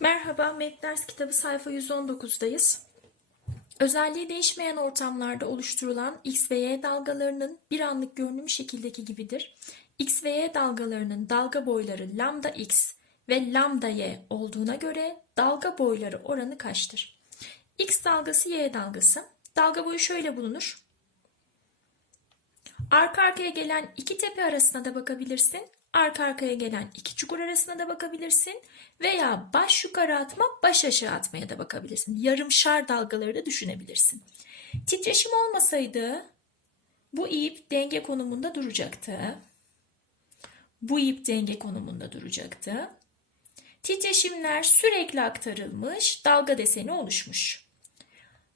Merhaba, Map Ders kitabı sayfa 119'dayız. Özelliği değişmeyen ortamlarda oluşturulan X ve Y dalgalarının bir anlık görünüm şekildeki gibidir. X ve Y dalgalarının dalga boyları lambda X ve lambda Y olduğuna göre dalga boyları oranı kaçtır? X dalgası Y dalgası. Dalga boyu şöyle bulunur. Arka arkaya gelen iki tepe arasına da bakabilirsin. Arka arkaya gelen iki çukur arasına da bakabilirsin. Veya baş yukarı atma, baş aşağı atmaya da bakabilirsin. Yarımşar dalgaları da düşünebilirsin. Titreşim olmasaydı bu ip denge konumunda duracaktı. Bu ip denge konumunda duracaktı. Titreşimler sürekli aktarılmış, dalga deseni oluşmuş.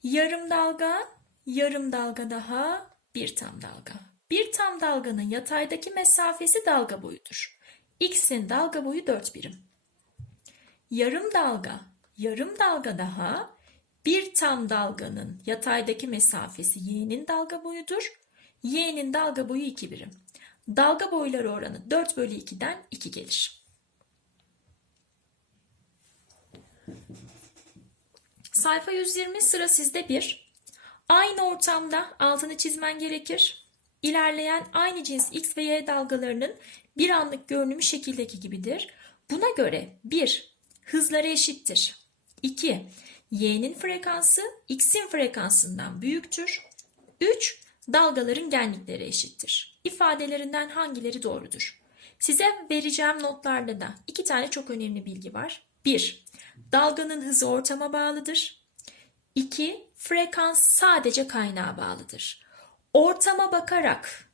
Yarım dalga, yarım dalga daha, bir tam dalga. Bir tam dalganın yataydaki mesafesi dalga boyudur. X'in dalga boyu 4 birim. Yarım dalga, yarım dalga daha, bir tam dalganın yataydaki mesafesi y'nin dalga boyudur. Y'nin dalga boyu 2 birim. Dalga boyları oranı 4 bölü 2'den 2 gelir. Sayfa 120 sıra sizde 1. Aynı ortamda altını çizmen gerekir. İlerleyen aynı cins X ve Y dalgalarının bir anlık görünümü şekildeki gibidir. Buna göre 1. Hızları eşittir. 2. Y'nin frekansı X'in frekansından büyüktür. 3. Dalgaların genlikleri eşittir. İfadelerinden hangileri doğrudur? Size vereceğim notlarda da iki tane çok önemli bilgi var. 1. Dalganın hızı ortama bağlıdır. 2. Frekans sadece kaynağa bağlıdır. Ortama bakarak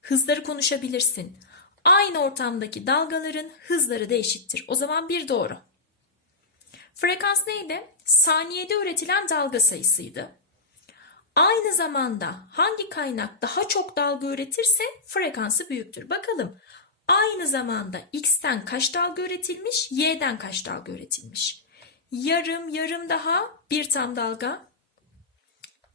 hızları konuşabilirsin. Aynı ortamdaki dalgaların hızları da eşittir. O zaman bir doğru. Frekans neydi? Saniyede üretilen dalga sayısıydı. Aynı zamanda hangi kaynak daha çok dalga üretirse frekansı büyüktür. Bakalım aynı zamanda X'ten kaç dalga üretilmiş, Y'den kaç dalga üretilmiş? Yarım, yarım daha, bir tam dalga,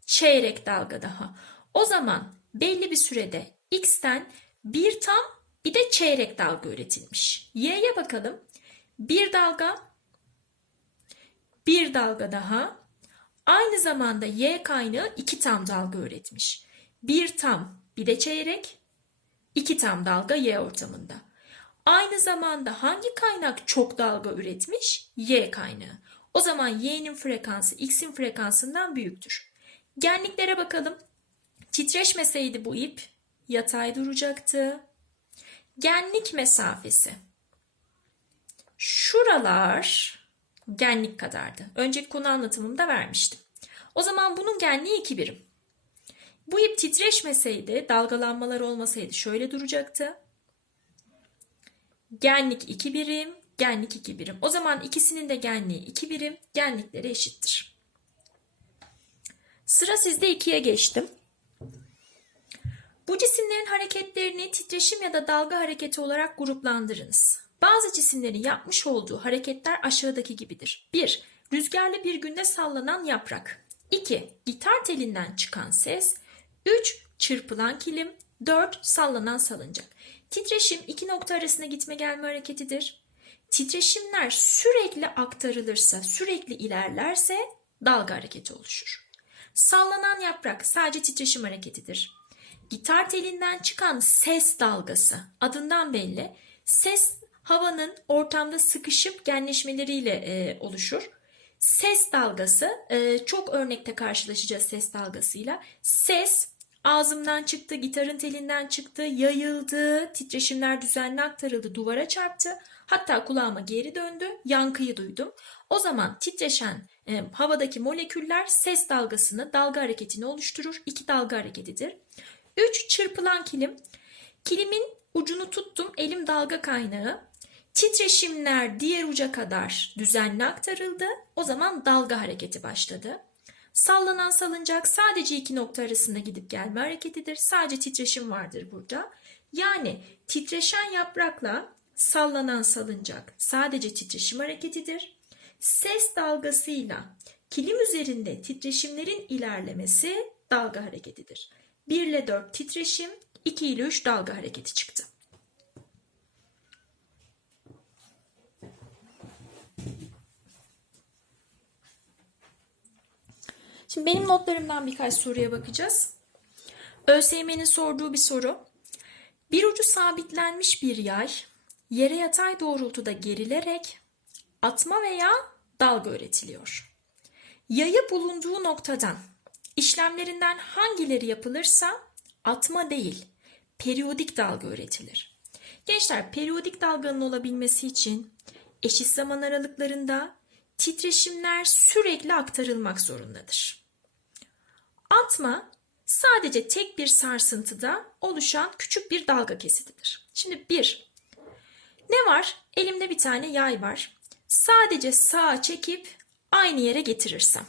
çeyrek dalga daha. O zaman belli bir sürede X'ten bir tam bir de çeyrek dalga üretilmiş. Y'ye bakalım. Bir dalga, bir dalga daha. Aynı zamanda Y kaynağı iki tam dalga üretmiş. Bir tam bir de çeyrek, iki tam dalga Y ortamında. Aynı zamanda hangi kaynak çok dalga üretmiş? Y kaynağı. O zaman Y'nin frekansı X'in frekansından büyüktür. Genliklere bakalım. Titreşmeseydi bu ip yatay duracaktı. Genlik mesafesi. Şuralar genlik kadardı. Önceki konu anlatımımda vermiştim. O zaman bunun genliği 2 birim. Bu ip titreşmeseydi, dalgalanmalar olmasaydı şöyle duracaktı. Genlik 2 birim, genlik 2 birim. O zaman ikisinin de genliği 2 birim, genlikleri eşittir. Sıra sizde 2'ye geçtim. Bu cisimlerin hareketlerini titreşim ya da dalga hareketi olarak gruplandırınız. Bazı cisimlerin yapmış olduğu hareketler aşağıdaki gibidir. 1. Rüzgarlı bir günde sallanan yaprak. 2. Gitar telinden çıkan ses. 3. Çırpılan kilim. 4. Sallanan salıncak. Titreşim iki nokta arasında gitme gelme hareketidir. Titreşimler sürekli aktarılırsa, sürekli ilerlerse dalga hareketi oluşur. Sallanan yaprak sadece titreşim hareketidir. Gitar telinden çıkan ses dalgası adından belli. Ses havanın ortamda sıkışıp genleşmeleriyle e, oluşur. Ses dalgası e, çok örnekte karşılaşacağız ses dalgasıyla. Ses ağzımdan çıktı, gitarın telinden çıktı, yayıldı, titreşimler düzenli aktarıldı, duvara çarptı. Hatta kulağıma geri döndü, yankıyı duydum. O zaman titreşen e, havadaki moleküller ses dalgasını, dalga hareketini oluşturur. İki dalga hareketidir. 3. Çırpılan kilim. Kilimin ucunu tuttum, elim dalga kaynağı. Titreşimler diğer uca kadar düzenli aktarıldı. O zaman dalga hareketi başladı. Sallanan salıncak sadece iki nokta arasında gidip gelme hareketidir. Sadece titreşim vardır burada. Yani titreşen yaprakla sallanan salıncak sadece titreşim hareketidir. Ses dalgasıyla kilim üzerinde titreşimlerin ilerlemesi dalga hareketidir. 1 ile 4 titreşim, 2 ile 3 dalga hareketi çıktı. Şimdi benim notlarımdan birkaç soruya bakacağız. ÖSYM'nin sorduğu bir soru. Bir ucu sabitlenmiş bir yay yere yatay doğrultuda gerilerek atma veya dalga öğretiliyor. Yayı bulunduğu noktadan işlemlerinden hangileri yapılırsa atma değil, periyodik dalga üretilir. Gençler periyodik dalganın olabilmesi için eşit zaman aralıklarında titreşimler sürekli aktarılmak zorundadır. Atma sadece tek bir sarsıntıda oluşan küçük bir dalga kesitidir. Şimdi bir, ne var? Elimde bir tane yay var. Sadece sağa çekip aynı yere getirirsem.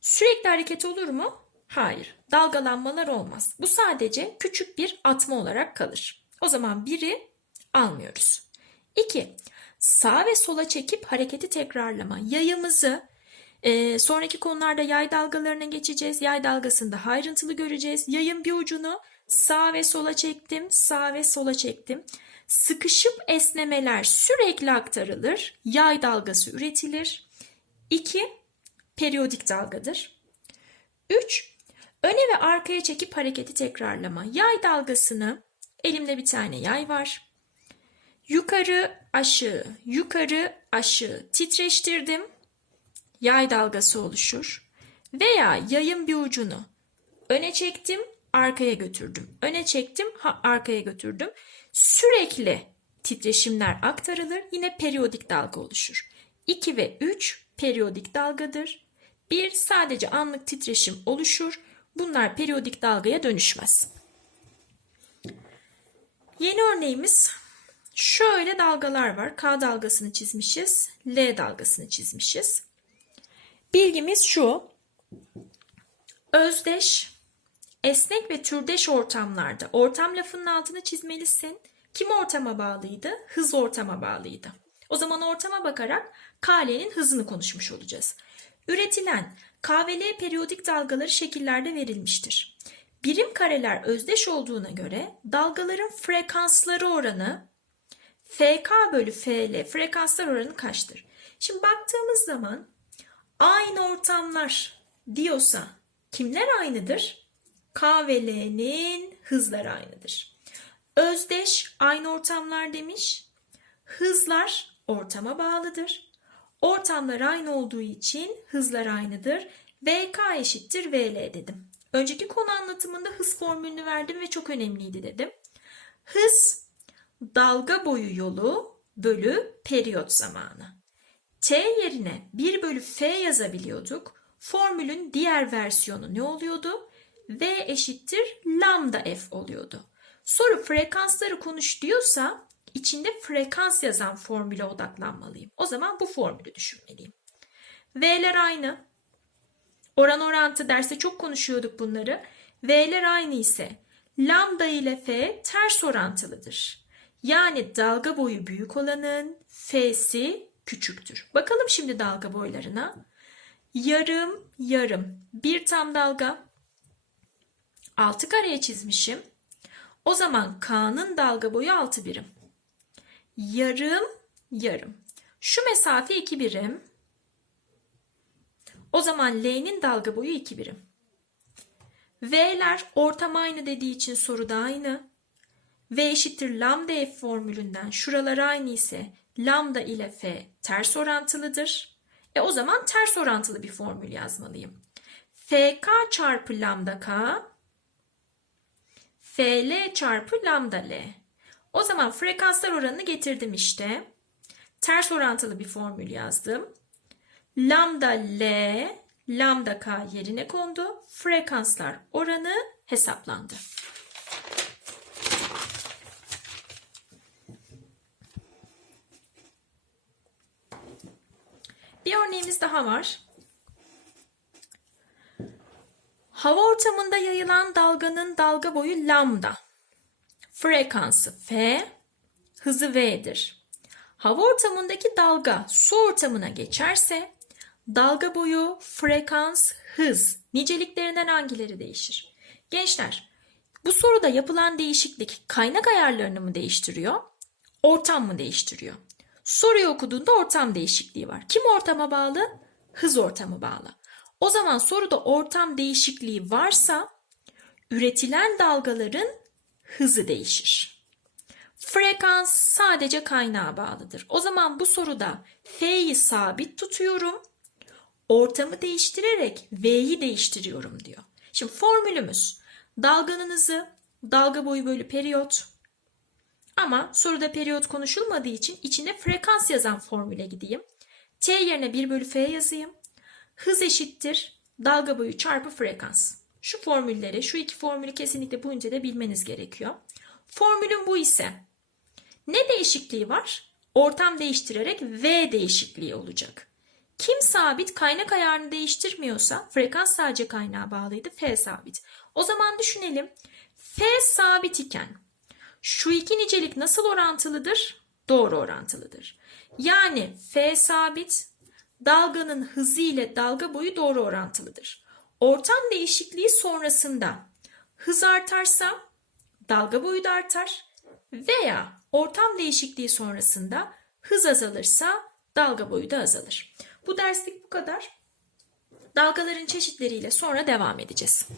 Sürekli hareket olur mu? Hayır. Dalgalanmalar olmaz. Bu sadece küçük bir atma olarak kalır. O zaman biri almıyoruz. 2. Sağ ve sola çekip hareketi tekrarlama. Yayımızı e, sonraki konularda yay dalgalarına geçeceğiz. Yay dalgasını daha ayrıntılı göreceğiz. Yayın bir ucunu sağ ve sola çektim, sağ ve sola çektim. Sıkışıp esnemeler sürekli aktarılır. Yay dalgası üretilir. 2. Periyodik dalgadır. 3. Öne ve arkaya çekip hareketi tekrarlama. Yay dalgasını elimde bir tane yay var. Yukarı aşağı, yukarı aşağı titreştirdim. Yay dalgası oluşur. Veya yayın bir ucunu öne çektim, arkaya götürdüm. Öne çektim, ha, arkaya götürdüm. Sürekli titreşimler aktarılır. Yine periyodik dalga oluşur. 2 ve 3 periyodik dalgadır. 1 sadece anlık titreşim oluşur. Bunlar periyodik dalgaya dönüşmez. Yeni örneğimiz şöyle dalgalar var. K dalgasını çizmişiz. L dalgasını çizmişiz. Bilgimiz şu. Özdeş, esnek ve türdeş ortamlarda ortam lafının altını çizmelisin. Kim ortama bağlıydı? Hız ortama bağlıydı. O zaman ortama bakarak KL'nin hızını konuşmuş olacağız. Üretilen K ve L periyodik dalgaları şekillerde verilmiştir. Birim kareler özdeş olduğuna göre dalgaların frekansları oranı FK bölü FL frekanslar oranı kaçtır? Şimdi baktığımız zaman aynı ortamlar diyorsa kimler aynıdır? K ve L'nin hızları aynıdır. Özdeş aynı ortamlar demiş. Hızlar ortama bağlıdır. Ortamlar aynı olduğu için hızlar aynıdır. VK eşittir VL dedim. Önceki konu anlatımında hız formülünü verdim ve çok önemliydi dedim. Hız dalga boyu yolu bölü periyot zamanı. T yerine 1 bölü F yazabiliyorduk. Formülün diğer versiyonu ne oluyordu? V eşittir lambda F oluyordu. Soru frekansları konuş diyorsa içinde frekans yazan formüle odaklanmalıyım. O zaman bu formülü düşünmeliyim. V'ler aynı. Oran orantı derste çok konuşuyorduk bunları. V'ler aynı ise lambda ile F ters orantılıdır. Yani dalga boyu büyük olanın F'si küçüktür. Bakalım şimdi dalga boylarına. Yarım, yarım. Bir tam dalga. Altı kareye çizmişim. O zaman K'nın dalga boyu 6 birim. Yarım, yarım. Şu mesafe 2 birim. O zaman L'nin dalga boyu 2 birim. V'ler ortam aynı dediği için soruda aynı. V eşittir lambda F formülünden şuralar aynı ise lambda ile F ters orantılıdır. E o zaman ters orantılı bir formül yazmalıyım. FK çarpı lambda K FL çarpı lambda L. O zaman frekanslar oranını getirdim işte. Ters orantılı bir formül yazdım. Lambda L, lambda K yerine kondu. Frekanslar oranı hesaplandı. Bir örneğimiz daha var. Hava ortamında yayılan dalganın dalga boyu lambda. Frekansı F, hızı V'dir. Hava ortamındaki dalga su ortamına geçerse dalga boyu, frekans, hız niceliklerinden hangileri değişir? Gençler, bu soruda yapılan değişiklik kaynak ayarlarını mı değiştiriyor? Ortam mı değiştiriyor? Soruyu okuduğunda ortam değişikliği var. Kim ortama bağlı? Hız ortamı bağlı. O zaman soruda ortam değişikliği varsa üretilen dalgaların hızı değişir. Frekans sadece kaynağa bağlıdır. O zaman bu soruda F'yi sabit tutuyorum. Ortamı değiştirerek V'yi değiştiriyorum diyor. Şimdi formülümüz dalganın hızı dalga boyu bölü periyot. Ama soruda periyot konuşulmadığı için içine frekans yazan formüle gideyim. T yerine 1 bölü F yazayım. Hız eşittir dalga boyu çarpı frekans. Şu formülleri, şu iki formülü kesinlikle bu ünitede bilmeniz gerekiyor. Formülün bu ise ne değişikliği var? Ortam değiştirerek V değişikliği olacak. Kim sabit kaynak ayarını değiştirmiyorsa frekans sadece kaynağa bağlıydı F sabit. O zaman düşünelim. F sabit iken şu iki nicelik nasıl orantılıdır? Doğru orantılıdır. Yani F sabit dalganın hızı ile dalga boyu doğru orantılıdır. Ortam değişikliği sonrasında hız artarsa dalga boyu da artar veya ortam değişikliği sonrasında hız azalırsa dalga boyu da azalır. Bu derslik bu kadar. Dalgaların çeşitleriyle sonra devam edeceğiz.